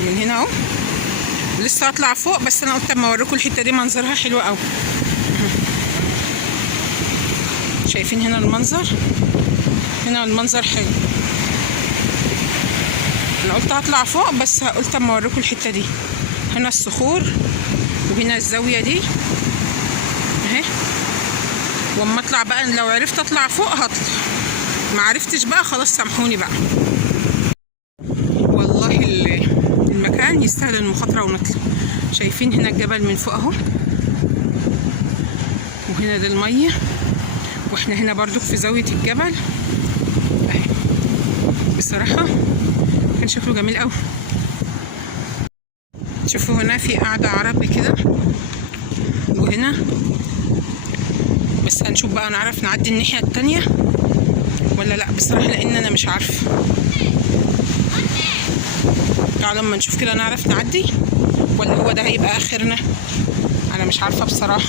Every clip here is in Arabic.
من هنا اهو. لسه هطلع فوق بس انا قلت اما اوريكم الحته دي منظرها حلو قوي. شايفين هنا المنظر؟ هنا المنظر حلو. انا قلت هطلع فوق بس قلت اما اوريكم الحته دي. هنا الصخور وهنا الزاويه دي اهي. واما اطلع بقى لو عرفت اطلع فوق هطلع، ما عرفتش بقى خلاص سامحوني بقى. والله المكان يستاهل المخاطره ونطلع. شايفين هنا الجبل من فوق اهو، وهنا ده الميه، واحنا هنا برضو في زاويه الجبل اهي. بصراحه كان شكله جميل قوي. شوفوا هنا في قاعده عربي كده، وهنا بس هنشوف بقى نعرف نعدي الناحيه التانيه ولا لا بصراحه، لان انا مش عارفه. تعالوا لما نشوف كده نعرف نعدي ولا هو ده هيبقى اخرنا. انا مش عارفه بصراحه،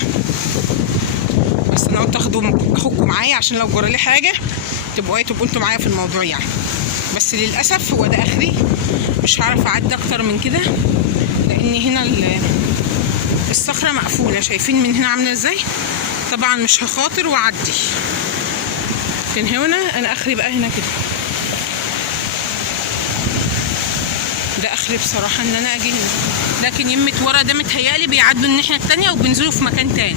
بس انا قلت اخدكم معايا عشان لو جرالي حاجه تبقوا انتوا معايا في الموضوع يعني. بس للاسف هو ده اخري، مش هعرف اعدي اكتر من كده لان هنا الصخره مقفوله. شايفين من هنا عامله ازاي؟ طبعا مش هخاطر واعدي. لكن هنا انا اخري بقى هنا كده، ده اخري بصراحه ان انا اجي هنا. لكن يمة ورا ده متهيألي بيعدوا الناحيه التانيه وبينزلوا في مكان تاني،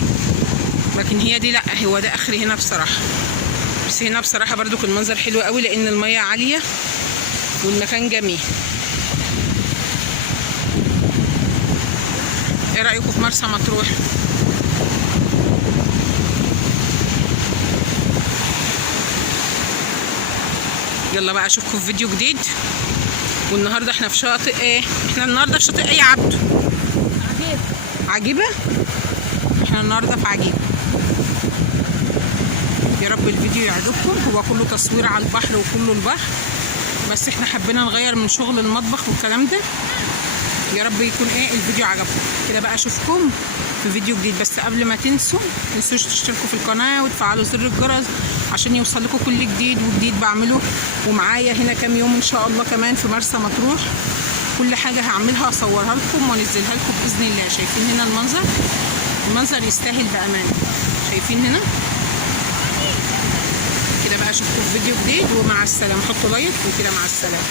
لكن هي دي لا، هو ده اخري هنا بصراحه. بس هنا بصراحه برضو كان المنظر حلو قوي لان الميه عاليه والمكان جميل. ايه رايكم في مرسى مطروح؟ يلا بقى اشوفكم في فيديو جديد. والنهارده احنا في شاطئ ايه؟ احنا النهارده في شاطئ ايه يا عبدو؟ عجيبه. احنا النهارده في عجيبه. يا رب الفيديو يعجبكم. هو كله تصوير على البحر وكله البحر، بس احنا حبينا نغير من شغل المطبخ والكلام ده. يا رب يكون الفيديو عجبكم. كده بقى اشوفكم في فيديو جديد. بس قبل ما تنسوش تشتركوا في القناه وتفعلوا زر الجرس عشان يوصل لكم كل جديد بعمله. ومعايا هنا كام يوم ان شاء الله كمان في مرسى مطروح، كل حاجه هعملها اصورها لكم وانزلها لكم باذن الله. شايفين هنا المنظر يستاهل بامانه. شايفين هنا كده بقى اشوفكم في فيديو جديد، ومع السلامه. حطوا لايك وكده مع السلامه.